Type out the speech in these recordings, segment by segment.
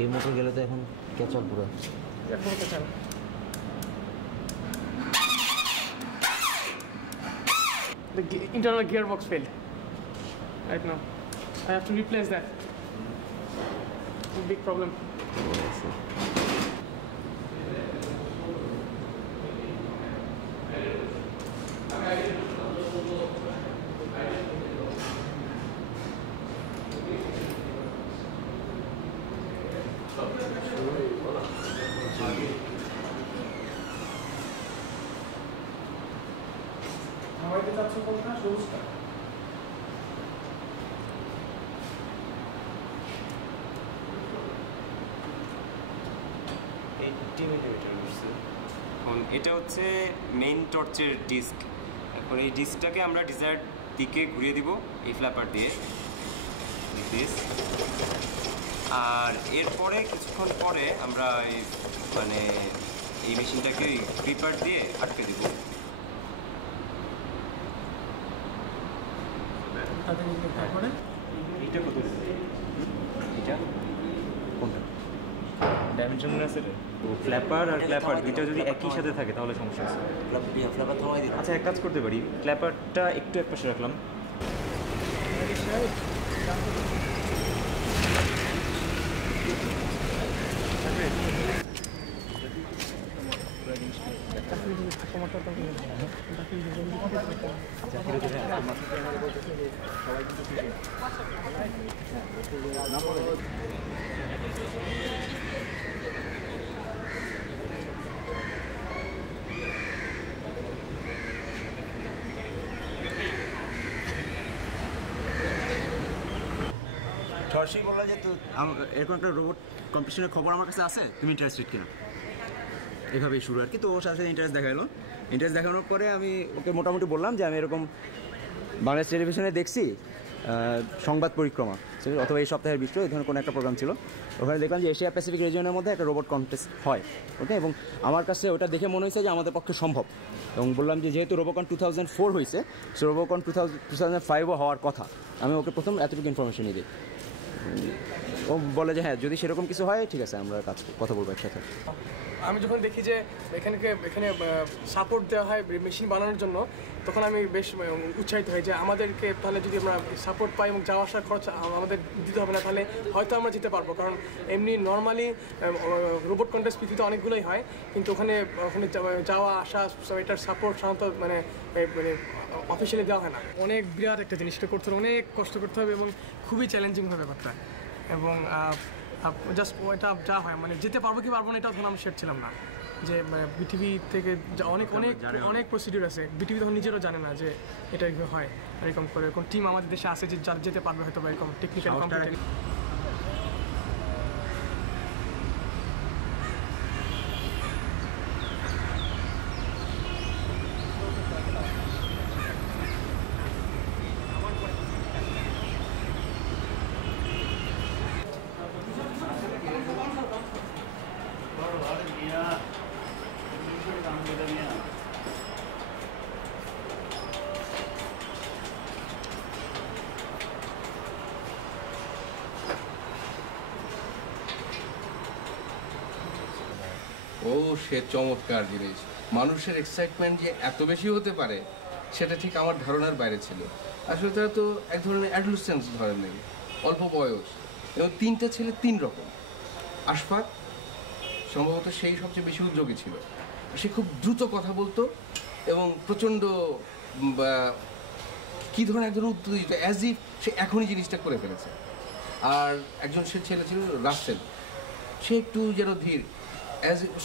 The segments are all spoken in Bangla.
এই মোটর গেলে তো এখন ক্যাচল পুরো ক্যাচল। The internal gearbox failed right now. I have to replace that. It's a big problem. হাওয়াইতে যাচ্ছে কোনটা? সবুজটা। এখন এটা হচ্ছে মেইন টর্চের ডিস্ক। এখন এই ডিস্কটাকে আমরা ডিজায়ার্ড দিকে ঘুরিয়ে দিব এই ফ্ল্যাপার দিয়ে আর এরপরে কিছুক্ষণ পরে আমরা মানে এই মেশিনটাকে ক্রিপার দিয়ে আটকে দিব। তারপরে এইটা কত? এটা কোনটা? ডাইমেনশন আছে রে। তো ফ্ল্যাপার আর ক্ল্যাপার দুইটা যদি একই সাথে থাকে তাহলে সমস্যা আছে। ফ্ল্যাপার থামাই দিই। আচ্ছা এক কাজ করতে পারি, ক্ল্যাপারটা একটু এক পাশে রাখলাম। সরাসরি বললো যে তো এরকম একটা রোবট কম্পিটিশনের খবর আমার কাছে আছে, তুমি ইন্টারেস্টেড কিনা, এভাবেই শুরু আর কি। তো ওর সাথে ইন্টারেস্ট দেখালো। ইন্টারেস্ট দেখানোর পরে আমি ওকে মোটামুটি বললাম যে আমি এরকম বাংলাদেশ টেলিভিশনে দেখছি সংবাদ পরিক্রমা অথবা এই সপ্তাহের বিশ্ব এই ধরনের কোনো একটা প্রোগ্রাম ছিল, ওখানে দেখলাম যে এশিয়া প্যাসিফিক রিজিয়নের মধ্যে একটা রোবট কন্টেস্ট হয়, ওকে। এবং আমার কাছে ওটা দেখে মনে হয়েছে যে আমাদের পক্ষে সম্ভব, এবং বললাম যে যেহেতু রোবোকন 2004 হয়েছে, সে রোবোকন 2005ও হওয়ার কথা। আমি ওকে প্রথম এতটুকু ইনফরমেশনই দিই। ও বলে যে হ্যাঁ যদি সেরকম কিছু হয় ঠিক আছে আমরা কথা বলবো একসাথে। আমি যখন দেখি যে এখানে সাপোর্ট দেওয়া হয় মেশিন বানানোর জন্য, তখন আমি বেশ উৎসাহিত হই যে আমাদেরকে তাহলে যদি আমরা সাপোর্ট পাই এবং যাওয়া আসার খরচ আমাদের দিতে হবে না, তাহলে হয়তো আমরা যেতে পারবো। কারণ এমনি নর্মালি রোবট কন্টেস্ট পৃথিবীতে অনেকগুলোই হয়, কিন্তু ওখানে যাওয়া আসা এটার সাপোর্ট সাধারণত মানে অফিসিয়ালি দেওয়া হয় না। অনেক বিরাট একটা জিনিসটা করতে হবে, অনেক কষ্ট করতে হবে এবং খুবই চ্যালেঞ্জিং হবে ব্যাপারটা। এবং জাস্ট ওইটা যা হয় মানে যেতে পারবো কি পারবো না এটাও তখন আমি সেট ছিলাম না, যে মানে বিটিভি থেকে অনেক অনেক অনেক প্রসিডিউর আছে, বিটিভি তখন নিজেরও জানে না যে এটা হয়। এরকম করে এরকম টিম আমাদের দেশে আছে যে যার যেতে পারবে হয়তো বা এরকম টেকনিক্যাল কম্পিউটার। ও সে চমৎকার জিনিস। মানুষের এক্সাইটমেন্ট যে এত বেশি হতে পারে সেটা ঠিক আমার ধারণার বাইরে ছিল। আসলে তারা তো এক ধরনের অ্যাডোলেসেন্স ধরেন নাকি, অল্প বয়স, এবং তিনটা ছেলে তিন রকম। আশফাক সম্ভবত সেই সবচেয়ে বেশি উদ্যোগী ছিল, সে খুব দ্রুত কথা বলতো এবং প্রচণ্ড কী ধরনের একজন উত্তেজিত, অ্যাজ ইফ সে এখনই জিনিসটা করে ফেলেছে। আর একজন সে ছেলে ছিল রাসেল, সে একটু যেন ধীর,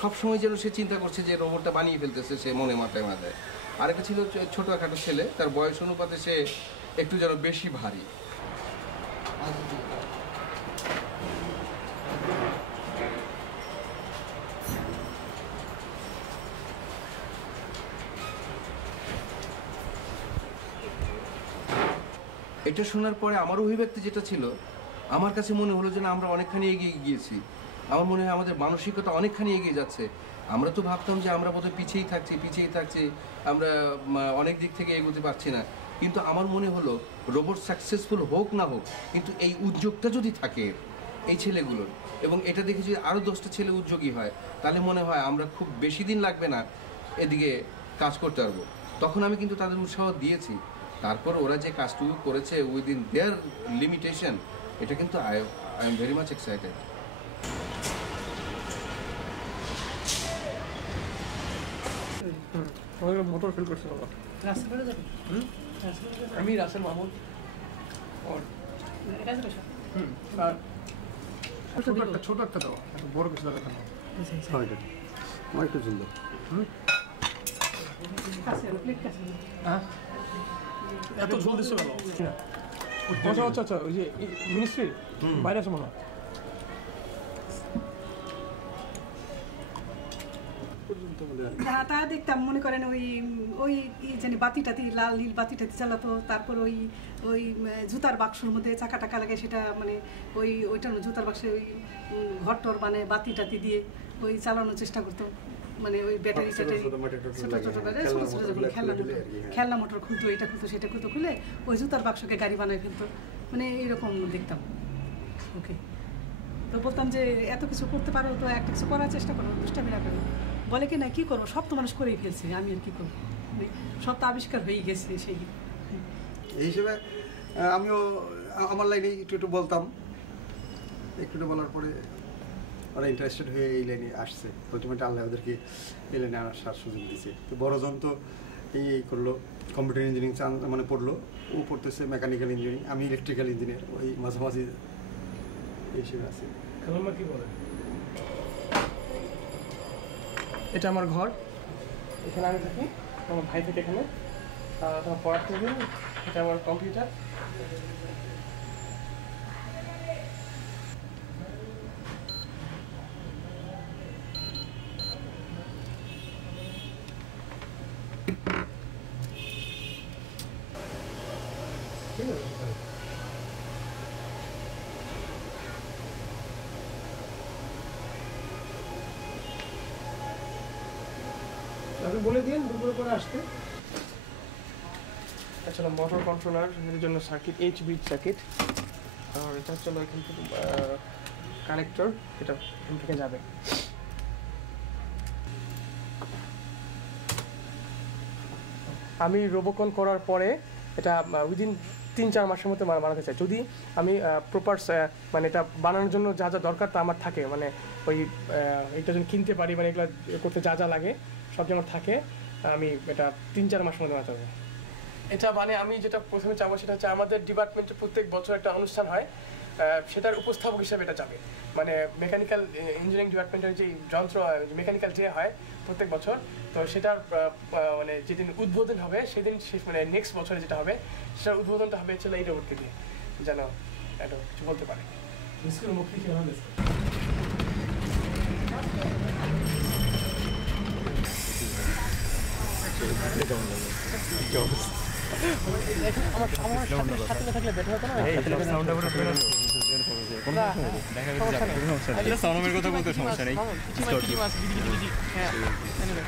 সবসময় যেন সে চিন্তা করছে যে রোবটটা বানিয়ে ফেলতেছে সে মনে মাথায় মাথায়। আরেকটা ছিল ছোটোখাটো ছেলে, তার বয়স অনুপাতে সে একটু যেন বেশি ভারী। এটা শোনার পরে আমার অভিব্যক্তি যেটা ছিল, আমার কাছে মনে হলো যে না আমরা অনেকখানি এগিয়ে গিয়েছি। আমার মনে হয় আমাদের মানসিকতা অনেকখানি এগিয়ে যাচ্ছে। আমরা তো ভাবতাম যে আমরা বোধহয় পিছিয়েই থাকছি, আমরা অনেক দিক থেকে এগোতে পারছি না। কিন্তু আমার মনে হলো রোবট সাকসেসফুল হোক না হোক, কিন্তু এই উদ্যোগটা যদি থাকে এই ছেলেগুলোর, এবং এটা দেখে যদি আরও 10টা ছেলে উদ্যোগী হয় তাহলে মনে হয় আমরা খুব বেশি দিন লাগবে না এদিকে কাজ করতে পারবো। তখন আমি কিন্তু তাদের উৎসাহ দিয়েছি। তারপর ওরা যে কাজটুকু করেছে উইদিন দেয়ার লিমিটেশন, এটা কিন্তু I am very much excited. মোটর ফিল করছে বাবা। আমি রাসেল মাহমুদ আর ছোট একটা দাও, বড় কিছু দাও। আমার একটু সুন্দর। এত ঝোল দিচ্ছে কেন? আচ্ছা আচ্ছা আচ্ছা, ওই যে মিনিস্ট্রি বাইরে আছে মনে হয়। তা দেখতাম, মনে করেন ওই ওই জানি বাতি টাতি লাল নীল বাতি টাতি চালাতো, তারপর ওই ওই জুতার বাক্সর মধ্যে চাকা টাকা লাগে, সেটা মানে ওইটার জুতার বাক্সে ওই ঘরটর মানে বাতি টাতি দিয়ে ওই চালানোর চেষ্টা করতো, মানে ওই ব্যাটারি ট্যাটারি ছোটো ছোটো যখন খেলনা মোটর খুলতো, এটা খুলতো সেটা খুলতো, খুলে ওই জুতার বাক্সকে গাড়ি বানায় ফেলতো, মানে এইরকম দেখতাম ওকে। তো বলতাম যে এত কিছু করতে পারো তো একটা কিছু করার চেষ্টা করো, দুষ্টামি না করো। বলে কি না, কী করবো, সব তো মানুষ করেই ফেলছে, আমি আর কী করবো, সব তো আবিষ্কার হয়েই গেছে সেই। এই হিসেবে আমিও আমার লাইনে একটু বলতাম, একটু বলার পরে ওরা ইন্টারেস্টেড হয়ে এই লাইনে আসছে। আলটিমেটলি আল্লাহ ওদেরকে এই লাইনে আসার সুযোগ দিয়েছে। তো বড়জন তো এই করলো, কম্পিউটার ইঞ্জিনিয়ারিং মানে পড়লো, ও পড়তেছে মেকানিক্যাল ইঞ্জিনিয়ারিং, আমি ইলেকট্রিক্যাল ইঞ্জিনিয়ার, ওই মাঝামাঝি এই হিসেবে আছে। কি বলে, এটা আমার ঘর, এখানে আমি থাকি, আমার ভাই থেকে এখানে তোমার পড়ার টেবিল, এটা আমার কম্পিউটার। ঠিক আছে, আপনি বলে দিন দুপুরে করে আসতে। আসলে মোটর কন্ট্রোলার এর জন্য সার্কিট, HV সার্কিট, আর এটা হচ্ছে এখান থেকে কানেক্টর, এটা এখান থেকে যাবে। আমি রোবোকন করার পরে এটা উইদিন 3-4 মাসের মধ্যে বানাতে চাই, যদি আমি প্রপার মানে এটা বানানোর জন্য যা যা দরকার তা আমার থাকে, মানে ওই এটা যদি কিনতে পারি, মানে এগুলো করতে যা যা লাগে সব যেমন থাকে, আমি এটা 3-4 মাসের মধ্যে বানাতে হবে। এটা মানে আমি যেটা প্রথমে চাবো সেটা হচ্ছে আমাদের ডিপার্টমেন্টে প্রত্যেক বছর একটা অনুষ্ঠান হয়, সেটার উপস্থাপক হিসেবে এটা যাবে, মানে মেকানিক্যাল ইঞ্জিনিয়ারিং ডিপার্টমেন্টের যে যন্ত্র মেকানিক্যাল যে হয় প্রত্যেক বছর, তো সেটার মানে যেদিন উদ্বোধন হবে সেদিন মানে নেক্সট বছরে যেটা হবে সেটার উদ্বোধনটা হবে ছিল এই রোবটকে দিয়ে, যেন এটা কিছু বলতে পারে। থাকলে বেটার হতো না?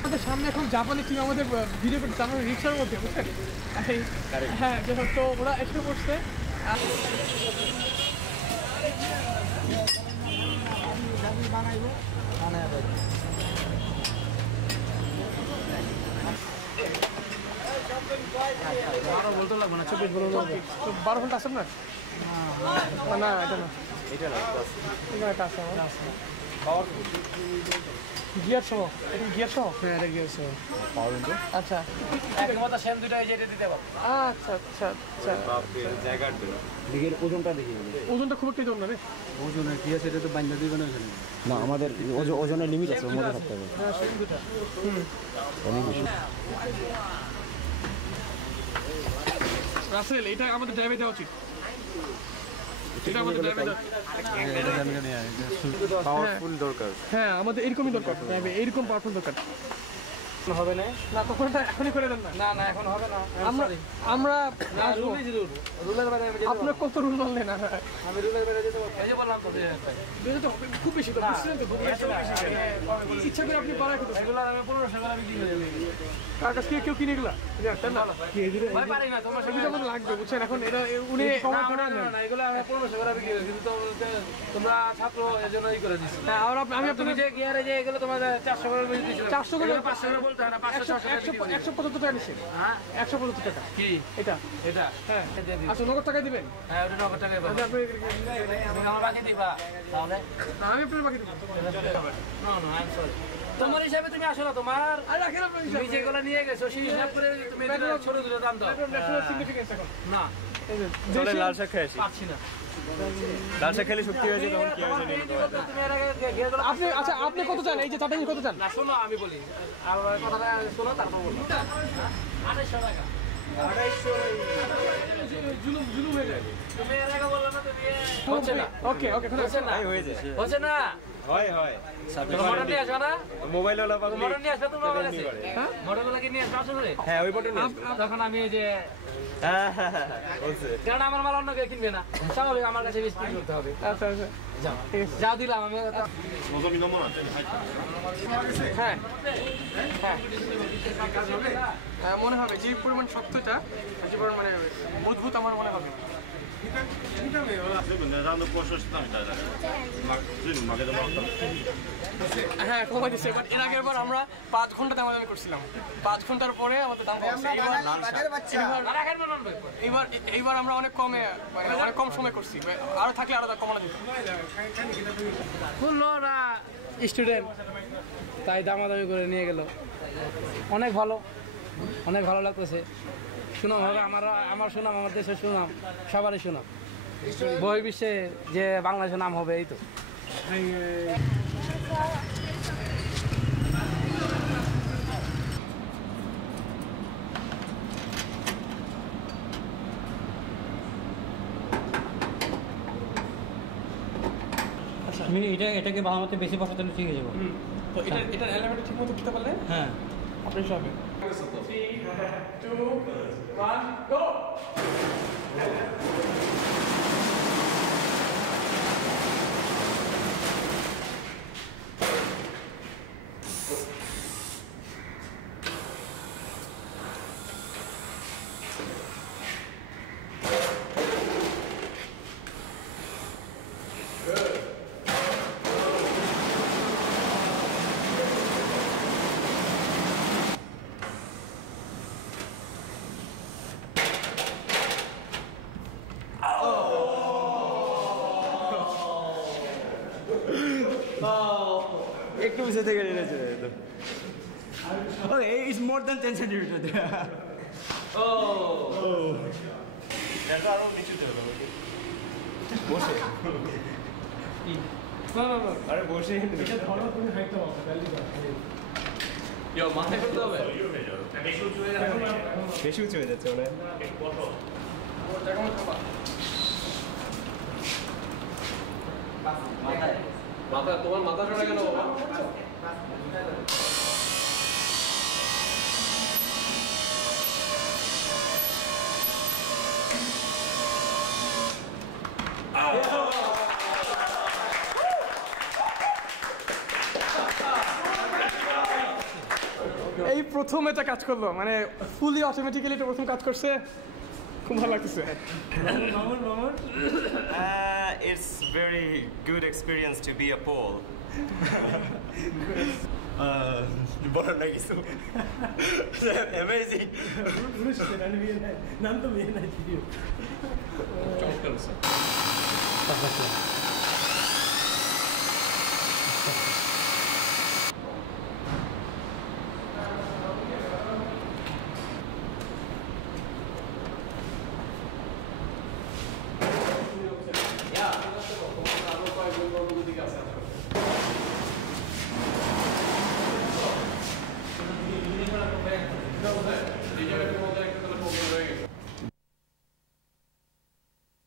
আমাদের সামনে এখন জাপানি টিম আমাদের ভিডিও করতে আমাদের রিক্সার মধ্যে, বুঝছেন? হ্যাঁ, তো ওরা এসে পড়ছে। বলতে লাগবো না, 12 ঘন্টা আসেন না? না, এটা না, এটা আছে গিয়ার সহ, এটা গিয়ার সহ? হ্যাঁ, এটা গিয়ার সহ। আচ্ছা, একটা সেম দুইটা যেটা দিতে পারবো। আচ্ছা আচ্ছা আচ্ছা, দিকের ওজনটা দেখি, ওজনটা খুব একটা ওজন না রে। ওজনের কি আছে, এটা তো বান্ধা দিবে না এখানে। না, আমাদের ওজনের লিমিট আছে, ওর মধ্যে থাকতে হবে। হ্যাঁ, সেম দুইটা। অনেক বেশি। রাসেল, এটা আমাদের ড্রাইভে দেওয়া উচিত, এটা আমাদের ড্রাইভে দেওয়া। পাওয়ারফুল দরকার। হ্যাঁ, আমাদের এরকমই দরকার, ড্রাইভে এইরকম পাওয়ারফুল দরকার। হবে না না তখন এখনই করে দেন না না না এখন হবে না আমরা রুলের বাইরে আমি যেতে আপনার কত রুল মানলেন না আমি রুলের বাইরে যেতে পারবো এই যে বললাম তো এটা তো খুব বেশি তো বুঝছেন তো ইচ্ছা করে আপনি বাড়াই করতে এগুলো আমি 1500 টাকা বিক্রি করে দেব কার কাছে কেউ কিনে গেলা ভাই পারি না তোমার সেটা আমাদের লাগবে বুঝছেন এখন এটা উনি না এগুলো আমি 1500 টাকা বিক্রি করি কিন্তু তোমরা ছাত্র এজন্যই করে দিছি হ্যাঁ আর আমি তুমি যে গিয়ারে যে এগুলো তোমার 400 করে বিক্রি দিছিলাম 400 করে 500 করে বলতে হয় না 175 টাকা নিছেন হ্যাঁ 175 টাকা কি এটা হ্যাঁ আচ্ছা নগদ টাকা দিবেন হ্যাঁ ওটা নগদ টাকায় পাবো তুমি আমার বাকি দিবা তাহলে না আমি আপনার বাকি দেব না না আই এম সরি তোমার হিসাবে তুমি আসো না তোমার আর রাখেন আপনার তুমি যেগুলো নিয়ে গেছো সেই হিসাব করে তুমি ছোট দুটো দাম দাও ন্যাশনাল সিগনিফিকেন্স এখন না চলে লাল শাক খেয়ে আসি পাচ্ছি না লাল শাক খেলে শক্তি হয়েছে তখন কি হয়েছে তুমি এর আগে গিয়ারগুলো আপনি আচ্ছা আপনি কত চান এই যে চাটানি কত চান না শোনো আমি বলি আর কথাটা শোনো তারপর বলবো 2800 টাকা জুলুম হয়ে যায় তুমি এর আগে বললে না তুমি হচ্ছে না ওকে ওকে হচ্ছে না হয়েছে হচ্ছে না হয় তুমি মডেল নিয়ে আসো না মোবাইল ওলা পাবো মডেল নিয়ে আসবে তুমি আমার কাছে মডেল লাগে নিয়ে আসবে আসলে হ্যাঁ ওই বটন তখন আমি এই যে হ্যাঁ বলছে কারণ আমার মাল অন্য কেউ কিনবে না স্বাভাবিক আমার কাছে বিস্কুট করতে হবে আচ্ছা আচ্ছা যাও যাও দিলাম আমি হ্যাঁ হ্যাঁ মনে হবে যে পরিমাণ শক্তটা যে পরিমাণ মানে মজবুত আমার মনে হবে হ্যাঁ কমাই দিচ্ছে বাট এর আগের বার আমরা 5 ঘন্টা দামাদামি করছিলাম 5 ঘন্টার পরে আমাদের দাম কমছে এইবার আমরা অনেক কমে মানে অনেক কম সময় করছি আরো থাকলে আরো কমানো যেত বললো ওরা স্টুডেন্ট তাই দামাদামি করে নিয়ে গেল অনেক ভালো লাগতেছে সুনাম হবে আমার সুনাম আমার দেশের সুনাম সবারই সুনাম বহির্বিশ্বে যে বাংলাদেশের নাম হবে এই তো আমি এটাকে ভালো মতো বেশি বসাতে হলে ঠিক হয়ে যাবো তো এটার এলিমেন্ট ঠিক মতো দিতে পারলে হ্যাঁ আপনি সবে 3 2 1 গো একটু পিছিয়ে থেকে নিয়েছে তো okay it's more than 10 centimetre এটা আরো নিচুতে হলো বসে না আরে বসে এটা ধরো তুমি হাইটটা পাবো ভ্যালি ইয়ো মাথায় করতে হবে বেশি উঁচু হয়ে যাচ্ছে মাথা তোমার মাথা সরা কেন বাবা এই প্রথম এটা কাজ করলো মানে ফুলি অটোমেটিক্যালি এটা প্রথম কাজ করছে খুব ভালো লাগতেছে It's very good experience to be a pole. বড় লাগিছে amazing. নাম তো মেয়ে নাই ভিডিও